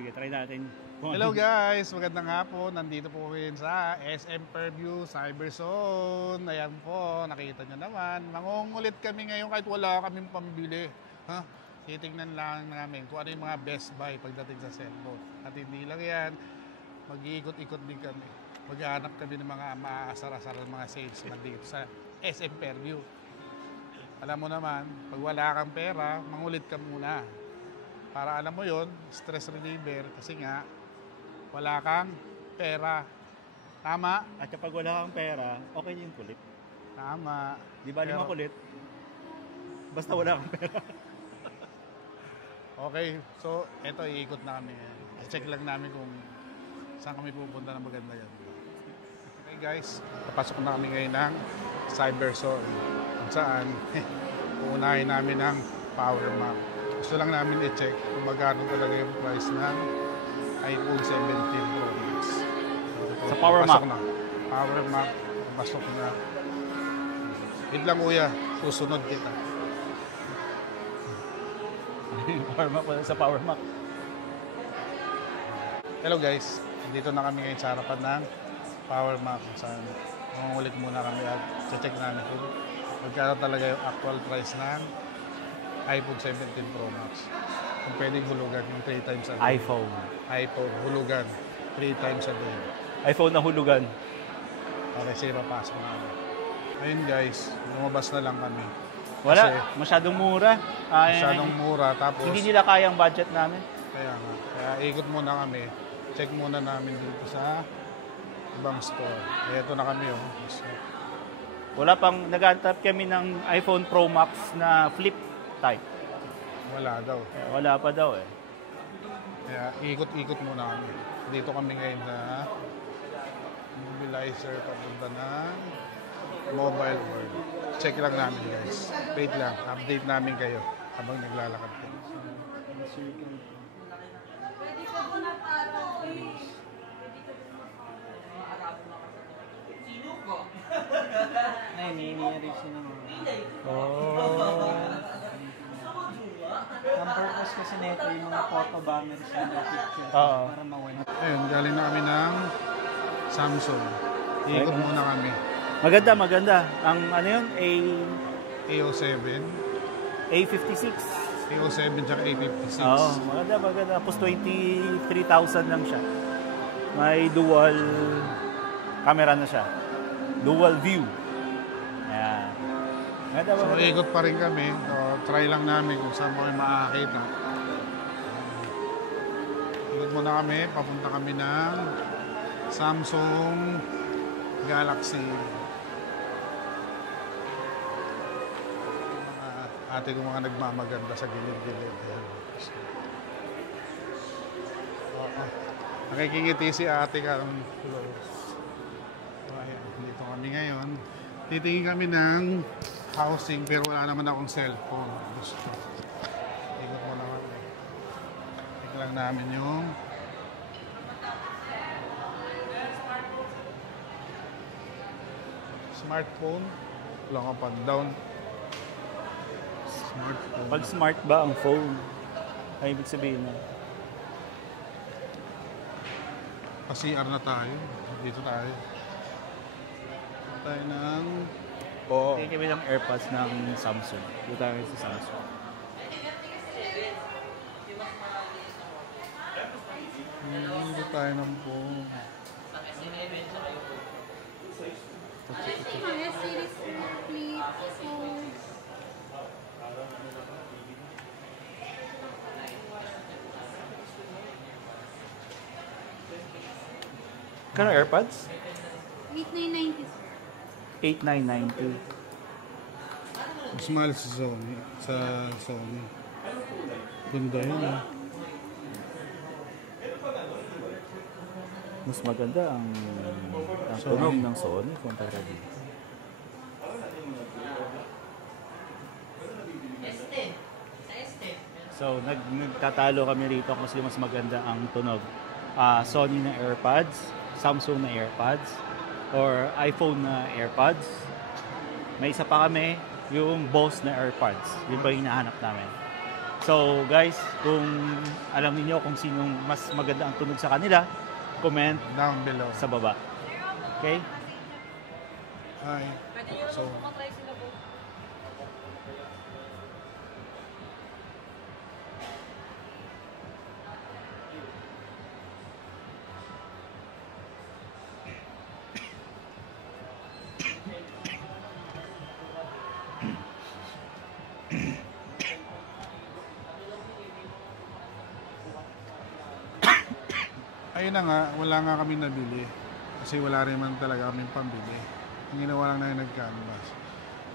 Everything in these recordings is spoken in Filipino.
sige, try natin. Hello guys, magandang hapon. Nandito po rin sa SM Fairview Cyberzone. Ayan po, nakita nyo naman. Mangungulit kami ngayon kahit wala kaming pambili. Ha? Titingnan lang namin kung ano yung mga best buy pagdating sa cellphone. At hindi lang yan, mag-iikot-ikot din kami. Maghahanap kami ng mga maaasar-asar ng mga salesman dito sa SM Fairview. Alam mo naman, pag wala kang pera, mangulit ka muna. Para alam mo yon, stress reliever kasi nga, wala kang pera. Tama? At kapag wala kang pera, okay yung kulit. Tama. Di ba lima kulit? Basta wala kang pera. Okay, so eto iikot na kami. Check lang namin kung saan kami pupunta ng maganda yan. Okay guys, papasok na kami ngayon ng Cyberzone. Kung saan, uunahin namin ang power map. Gusto lang namin i-check kung magkano talaga yung price ng iPhone 17 Pro Max. Sa power map. Na. Power map, pasok na. Wait lang kuya, susunod kita. Power map, sa power map. Hello guys, dito na kami ngayon sa harapan ng power map. Saan mangungulit muna kami at check namin kung magkano talaga yung actual price ng iPhone 17 Pro Max. Kung pwedeng hulugan yung 3 times a day. iPhone, hulugan. 3 times a day. iPhone na hulugan. Okay, sige, papasok na kami. Ayun guys, lumabas na lang kami. Wala, Kasi masyadong mura. masyadong mura. Tapos, hindi nila kaya ang budget namin. Kaya nga. Kaya ikot muna kami. Check muna namin dito sa ibang store. Kaya ito na kami oh. Wala pang, nag-antap kami ng iPhone Pro Max na flip type. Wala daw. Wala pa daw eh. Kaya ikot-ikot muna kami. Dito kami ngayon sa mobilizer papunta ng Mobile World. Check lang namin guys. Wait lang. Update namin kayo habang naglalakad kayo. Ay, nini-erase siya naman. Ang purpose kasi nito yung mga photo bombers na picture para mawala. Ayun, galing na kami ng Samsung. Ikot muna kami. Maganda. Ang ano yun? A07. A56. A07 tsaka A56. Oo, maganda. Tapos 23,000 lang siya. May dual camera na siya. Dual view. Ayan. So, ikot pa rin kami. So, try lang namin kung saan mo kayo makakita. Ikot muna kami. Papunta kami ng Samsung Galaxy. Ate ko mga nagmamaganda sa gilid-gilid. Nakikingiti si ate ka. Ayan, dito kami ngayon. Titingin kami ng housing pero wala naman akong cellphone. Gusto. Ikot mo naman. Ikot lang namin yung smartphone. Wala ka pa down. Smartphone. Pag smart ba ang phone? Ay, ibig sabihin na. Pa-CR na tayo. Dito tayo. Tayo ng... Tingin kami ng AirPods ng Samsung. Dito tayo sa Samsung. Dito tayo ng phone. S-series flip phone. Kano AirPods? 8990 sir. 8990. Mas mahal sa Sony. Sa Sony. Ganda yun ah. Mas maganda ang tunog ng Sony kumpara dito. So, nagtatalo kami rito kung sino mas maganda ang tunog. Sony na AirPods, Samsung na AirPods, or iPhone na AirPods. May isa pa kami, yung Bose na AirPods. Yun ba yung hinahanap namin? So guys, kung alam niyo kung sinong mas maganda ang tunog sa kanila, comment Down below. sa baba. Okay? Hi. So, ayun na nga, wala nga kami nabili. Kasi wala rin man talaga kami pambili. Ang ginawa lang na nag-canvas.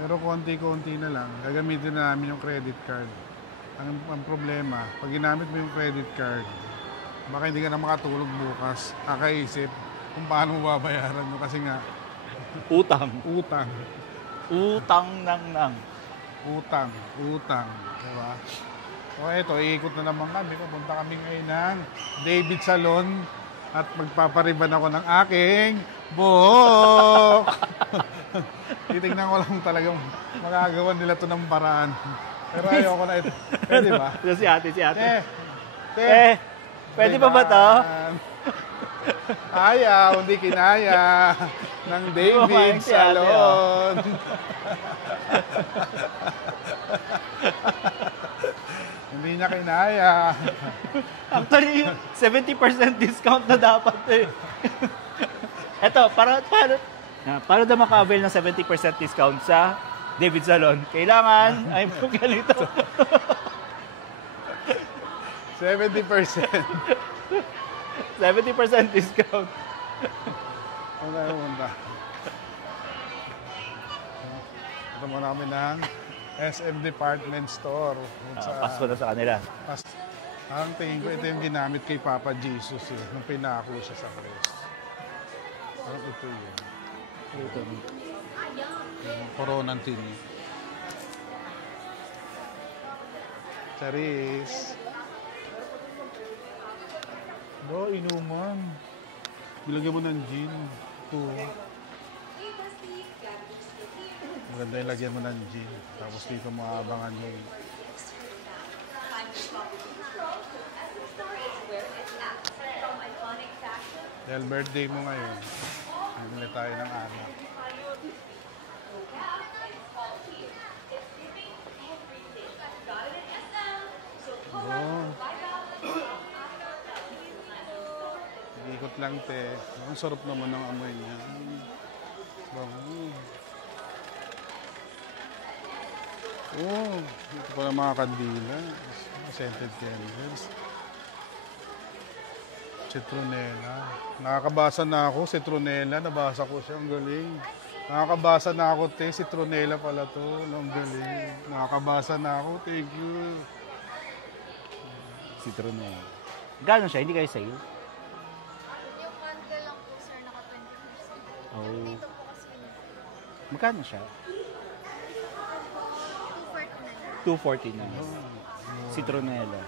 Pero konti-konti na lang, gagamitin na namin yung credit card. Ang problema, pag ginamit mo yung credit card, baka hindi ka na makatulog bukas. Kakaisip kung paano mo babayaran mo kasi nga, Utang. utang. Utang nang. Utang. Diba? So eto, iikot na naman kami. Pupunta kami ngayon ng David Salon at magpapariban ako ng aking buhok. Titignan ko lang talagang magagawa nila to ng paraan. Pero ayoko na ito. Pwede ba? Ito si ate. Pwede Diba? pa ba to? Ayaw, hindi kinaya ng David Si ate, Salon. Hindi niya kinaya. Actually, 70% discount na dapat eh. Eto, para daw maka-avail ng 70% discount sa David Salon, kailangan ay ganito. 70%. 70% discount. Ano tayo pumunta? Ito muna kami ng SM Department Store. Pasko na sa kanila. Ang tingin ko, ito yung ginamit kay Papa Jesus nung pinako siya sa Christ. Parang ito yun. Yung koronang tini. Charis. Bo, inuman. Bilagyan mo ng gin. Ito. Maganda yung lagyan mo ng gin. Tapos dito maabangan yung dahil birthday mo ngayon, bibili tayo ng anak. Oh. Ikot lang, te. Ang sarap naman ng amoy niya. Bango. Oh, ito pala mga kandila. Scented candles. Citronella. Nakakabasa na ako, citronella. Nabasa ko siya, ang galing. Nakakabasa na ako, te. Citronella pala to. Ang galing. Nakakabasa na ako, thank you. Citronella. Gano'n siya? Hindi kayo sa'yo? Yung manga lang po, sir, naka 20%. Oh. Dito po kasi Magkano siya? 240 240 na lang. na. Citronella.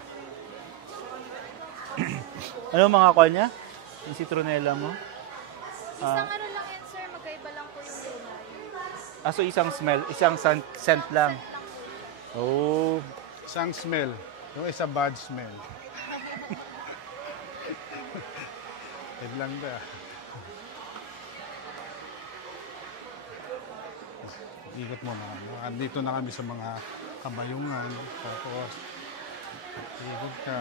Ano mga call niya? Yung citronella mo? Isang ano lang yan, sir, magkaiba lang po yung kulay. So isang smell, isang scent lang. Oh. Isang smell. Yung isa bad smell. Ed lang ba? Ikot mo na. Andito na kami sa mga kabayungan. Tapos, ikot ka.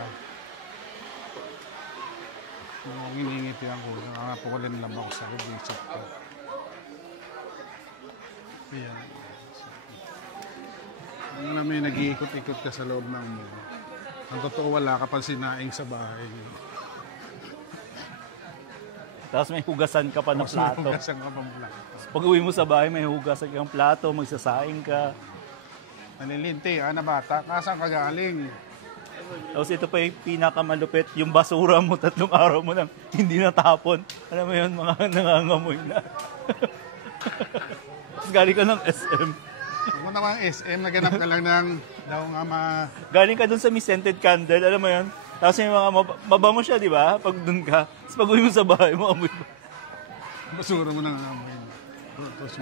Yung hiningitihan ko. Nangapukulin lang ako sa basic ko. Ayan. Ang namin, nag-iikot-ikot ka sa loob ng mall. Ang totoo, wala ka pang sinaing sa bahay. Tapos may hugasan ka pa na plato. Hugasan ka pang plato. Pag uwi mo sa bahay, may hugasan kang plato, magsasaing ka. Nalilinti, na bata. Kasang ka galing? Tapos ito pa yung pinakamalupit, yung basura mo, 3 araw mo nang hindi natapon. Alam mo yun, mga nangangamoy na. Tapos galing ka ng SM. Kung naman SM, naganap ka lang ng daw nga Galing ka dun sa Miss Scented Candle, alam mo yun? Tapos yung mga mabango siya, di ba? Pag dun ka. Tapos pag uwi mo sa bahay mo, amoy ba? basura mo ng amoy. Tapos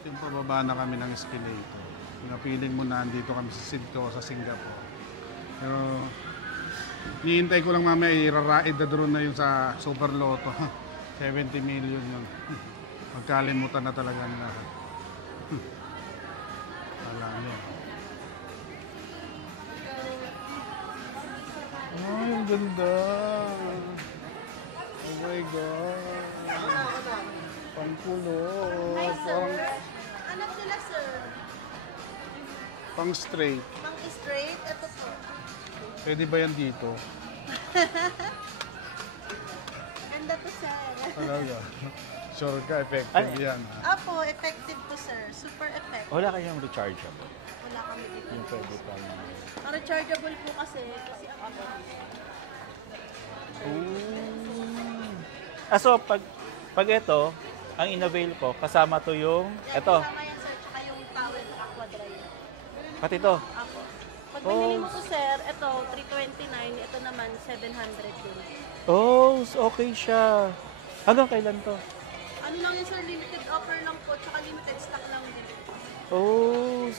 Yung pababa na kami ng escalator. Pinapiling mo na andito kami sa Sidco, sa Singapore. Pero, hihintay ko lang mamaya, iraraid na drone na yun sa Super Lotto. 70 million yun. Magkalimutan na talaga nila. Wala niya. Ay, ang ganda. Oh my God. Pangkulot. Anak nila, sir. Pang straight. Mang straight, ito po. Pwede ba yan dito? Ganda to, sir. Talaga. Sure ka, effective Ay. yan. Apo, effective to, sir. Super effective. Wala kayong rechargeable. Wala kami dito. Yung pwede pa na. Ang rechargeable po kasi ang So, pag ito, ang in-avail ko, kasama to yung, ito, Kasama yan, sir, tsaka yung towel aqua dryer. pati to. Apo. Pag binili mo to, sir, ito, 329. Ito naman, 700 din. Oh, okay siya. Hanggang kailan to? Ano lang yun, sir, limited offer lang po, tsaka limited stock lang din. Oh,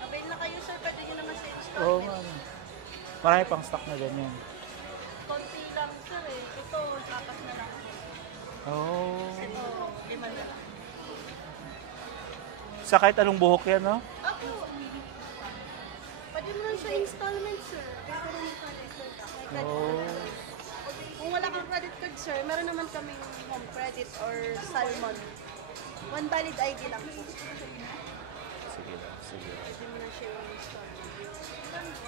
Avail na kayo, sir, pwede nyo naman sa oh, installment. marami pang stock na ganyan. Konti lang, sir, eh. Ito, apat na lang. Oh. Ito, 5 na lang. Sa kahit anong buhok yan, no? Apo. Pwede mo lang siya installment, sir. Pwede mo lang credit card. May credit card. Kung wala kang credit card, sir, meron naman kaming home credit or Salmon. One valid ID lang po. Sige lang, sige. Pwede mo na siya yung installment.